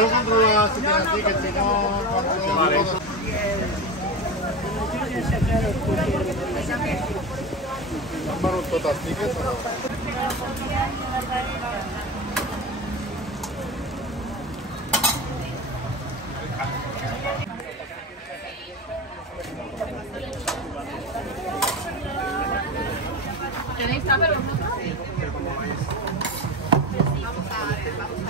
puedo controlar si quieres así, que si no controlo. Vale. ¿Van los totas tickets o no? ¿Tenéis tupper vosotros? Vamos a ver, vamos a ver.